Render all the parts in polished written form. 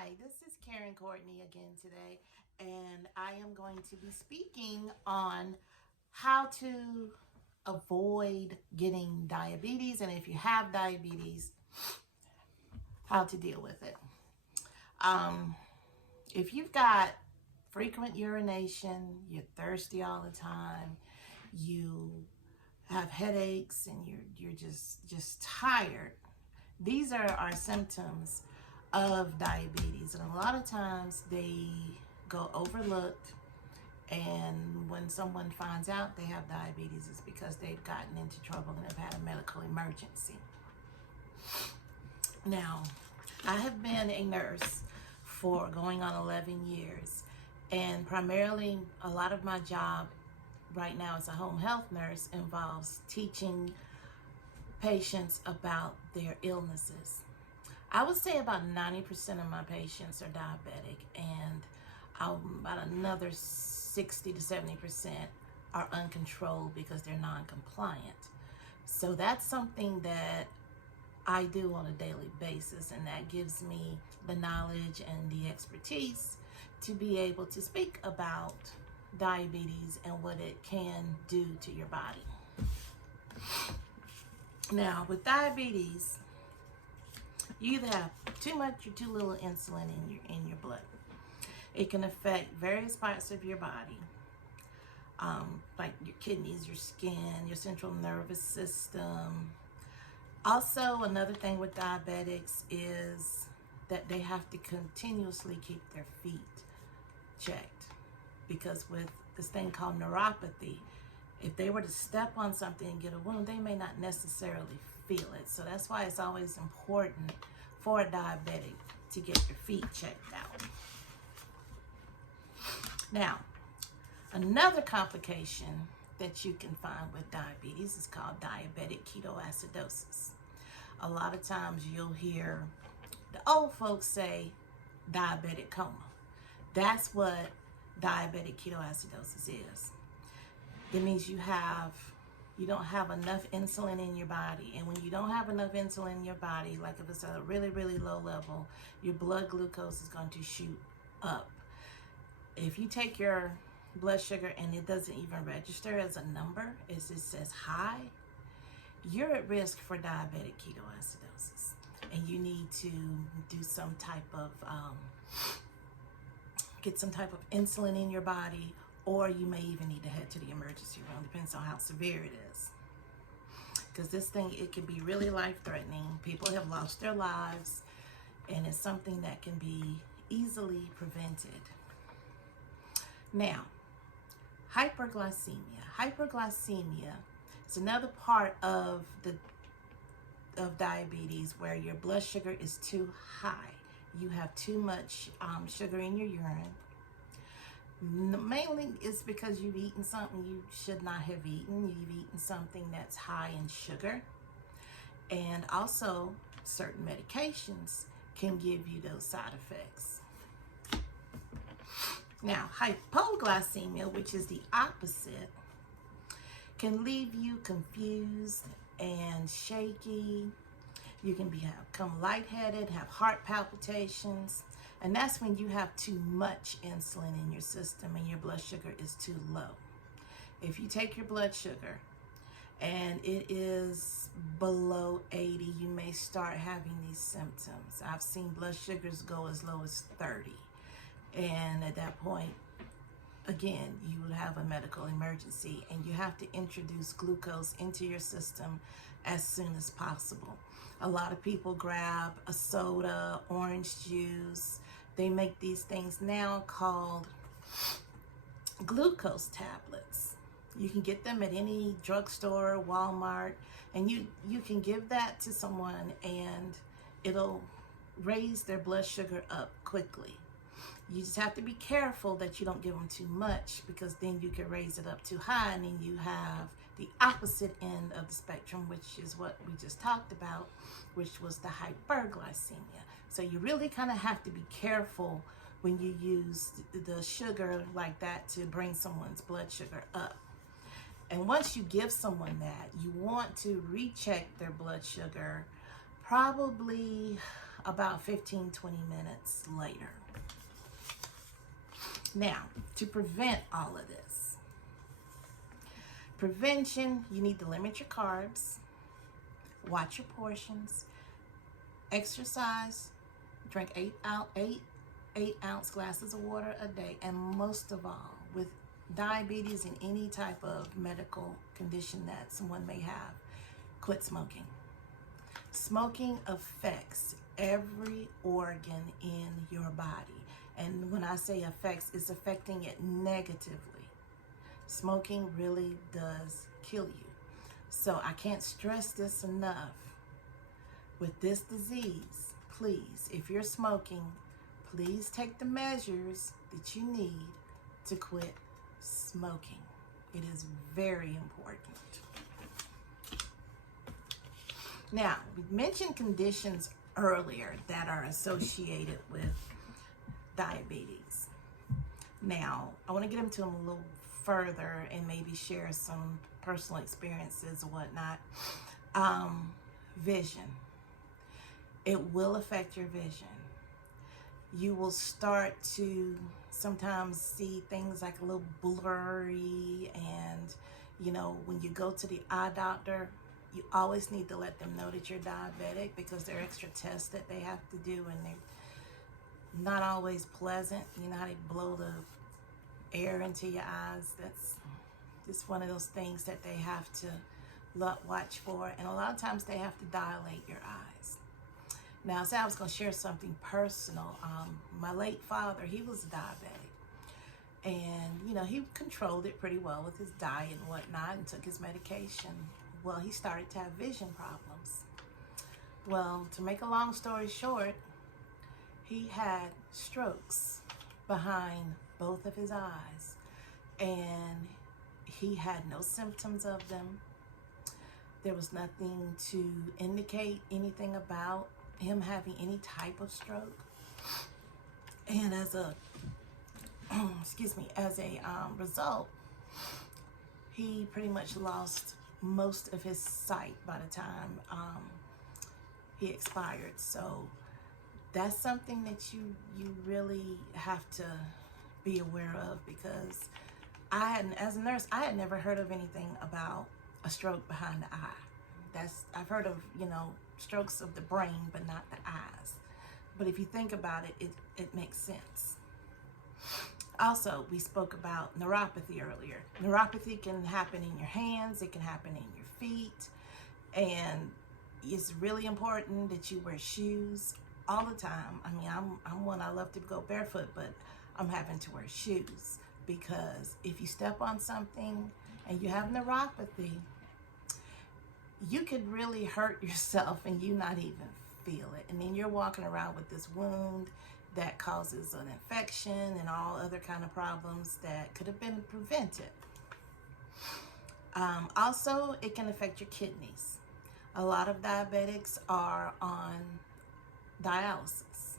Hi, this is Karen Courtney again today, and I am going to be speaking on how to avoid getting diabetes, and if you have diabetes, how to deal with it. Um, if you've got frequent urination, you're thirsty all the time, you have headaches, and you're just tired, these are our symptoms of diabetes, and a lot of times they go overlooked, and when someone finds out they have diabetes, it's because they've gotten into trouble and have had a medical emergency. Now, I have been a nurse for going on 11 years, and primarily a lot of my job right now as a home health nurse involves teaching patients about their illnesses. I would say about 90% of my patients are diabetic, and about another 60 to 70% are uncontrolled because they're non-compliant. So that's something that I do on a daily basis, and that gives me the knowledge and the expertise to be able to speak about diabetes and what it can do to your body. Now, with diabetes, you either have too much or too little insulin in your blood. It can affect various parts of your body, like your kidneys, your skin, your central nervous system. Also, another thing with diabetics is that they have to continuously keep their feet checked, because with this thing called neuropathy, if they were to step on something and get a wound, they may not necessarily feel it. So that's why it's always important for a diabetic to get your feet checked out. Now, another complication that you can find with diabetes is called diabetic ketoacidosis. A lot of times you'll hear the old folks say diabetic coma. That's what diabetic ketoacidosis is. It means you don't have enough insulin in your body. And when you don't have enough insulin in your body, like if it's at a really, really low level, your blood glucose is going to shoot up. If you take your blood sugar and it doesn't even register as a number, it just says high, you're at risk for diabetic ketoacidosis. And you need to do some type of, get some type of insulin in your body, or you may even need to head to the emergency room, depends on how severe it is. Because this thing, it can be really life-threatening. People have lost their lives, and it's something that can be easily prevented. Now, hyperglycemia. Hyperglycemia is another part of diabetes where your blood sugar is too high. You have too much sugar in your urine. Mainly it's because you've eaten something you should not have eaten. You've eaten something that's high in sugar. And also, certain medications can give you those side effects. Now, hypoglycemia, which is the opposite, can leave you confused and shaky. You can become lightheaded, have heart palpitations, and that's when you have too much insulin in your system and your blood sugar is too low. If you take your blood sugar and it is below 80, you may start having these symptoms. I've seen blood sugars go as low as 30. And at that point, again, you would have a medical emergency, and you have to introduce glucose into your system as soon as possible. A lot of people grab a soda, orange juice. They make these things now called glucose tablets. You can get them at any drugstore, Walmart, and you can give that to someone and it'll raise their blood sugar up quickly. You just have to be careful that you don't give them too much, because then you can raise it up too high, and then you have the opposite end of the spectrum, which is what we just talked about, which was the hyperglycemia. So you really kind of have to be careful when you use the sugar like that to bring someone's blood sugar up. And once you give someone that, you want to recheck their blood sugar probably about 15-20 minutes later. Now, to prevent all of this, prevention, you need to limit your carbs, watch your portions, exercise, drink 8-ounce glasses of water a day, and most of all, with diabetes and any type of medical condition that someone may have, quit smoking. Smoking affects every organ in your body. And when I say affects, it's affecting it negatively. Smoking really does kill you. So I can't stress this enough. With this disease, please, if you're smoking, please take the measures that you need to quit smoking. It is very important. Now, we mentioned conditions earlier that are associated with diabetes. Now, I want to get into them a little further and maybe share some personal experiences and whatnot. Vision. It will affect your vision. You will start to sometimes see things like a little blurry, and you know, when you go to the eye doctor, you always need to let them know that you're diabetic, because there are extra tests that they have to do, and they're not always pleasant. You know how they blow the air into your eyes? That's just one of those things that they have to watch for, and a lot of times they have to dilate your eyes. Now, say I was going to share something personal. My late father, he was diabetic, and you know, he controlled it pretty well with his diet and whatnot, and took his medication. Well, he started to have vision problems. Well, to make a long story short, he had strokes behind both of his eyes, and he had no symptoms of them. There was nothing to indicate anything about him having any type of stroke. And as a result, he pretty much lost most of his sight by the time he expired. So that's something that you really have to be aware of, because as a nurse, I had never heard of anything about a stroke behind the eye. I've heard of, you know, strokes of the brain, but not the eyes. But if you think about it, it makes sense. Also, we spoke about neuropathy earlier. Neuropathy can happen in your hands, it can happen in your feet, and it's really important that you wear shoes all the time. I mean, I'm one, I love to go barefoot, but I'm having to wear shoes, because if you step on something and you have neuropathy, you could really hurt yourself and you not even feel it. And then you're walking around with this wound that causes an infection and all other kind of problems that could have been prevented. Also, it can affect your kidneys. A lot of diabetics are on dialysis.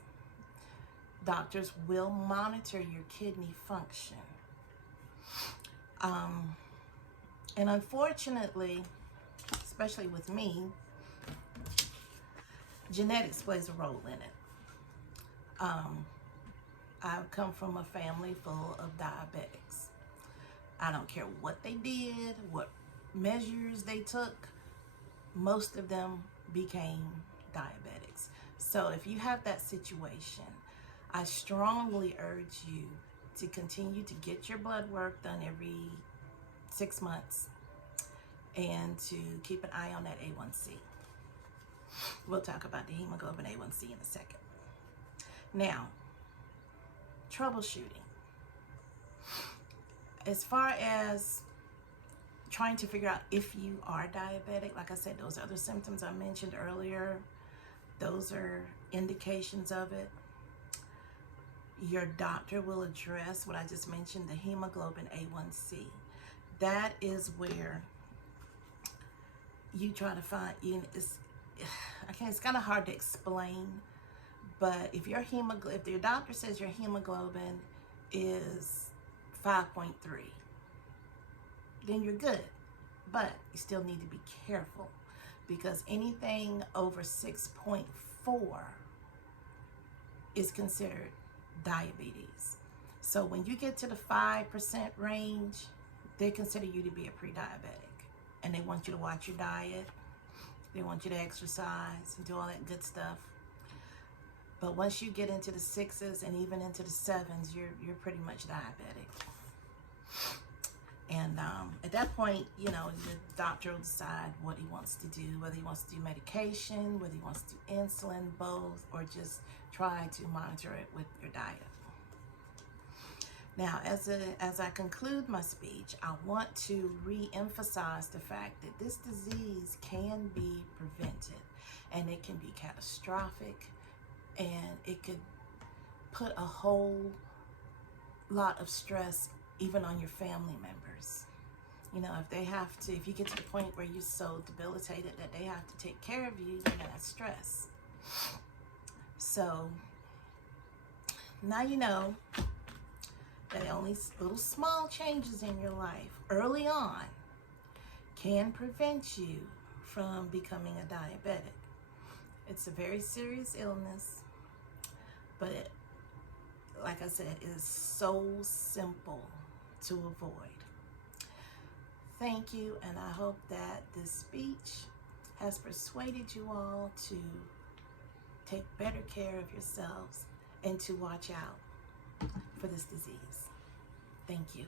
Doctors will monitor your kidney function. And unfortunately, especially with me, genetics plays a role in it. I've come from a family full of diabetics. I don't care what they did, what measures they took, most of them became diabetics. So if you have that situation, I strongly urge you to continue to get your blood work done every 6 months, and to keep an eye on that A1C. We'll talk about the hemoglobin A1C in a second. Now, troubleshooting. As far as trying to figure out if you are diabetic, like I said, those other symptoms I mentioned earlier, those are indications of it. Your doctor will address what I just mentioned, the hemoglobin A1C. That is where you try to find, it's kind of hard to explain, but if your doctor says your hemoglobin is 5.3, then you're good. But you still need to be careful, because anything over 6.4 is considered diabetes. So when you get to the 5% range, they consider you to be a pre-diabetic. And they want you to watch your diet. They want you to exercise and do all that good stuff. But once you get into the 6s and even into the 7s, you're pretty much diabetic. And at that point, you know, the doctor will decide what he wants to do, whether he wants to do medication, whether he wants to do insulin, both, or just try to monitor it with your diet. Now, as I conclude my speech, I want to re-emphasize the fact that this disease can be prevented, and it can be catastrophic, and it could put a whole lot of stress even on your family members. You know, if you get to the point where you're so debilitated that they have to take care of you, then that's stress. So now you know that only little small changes in your life early on can prevent you from becoming a diabetic. It's a very serious illness, but like I said, it is so simple to avoid. Thank you, and I hope that this speech has persuaded you all to take better care of yourselves and to watch out for this disease. Thank you.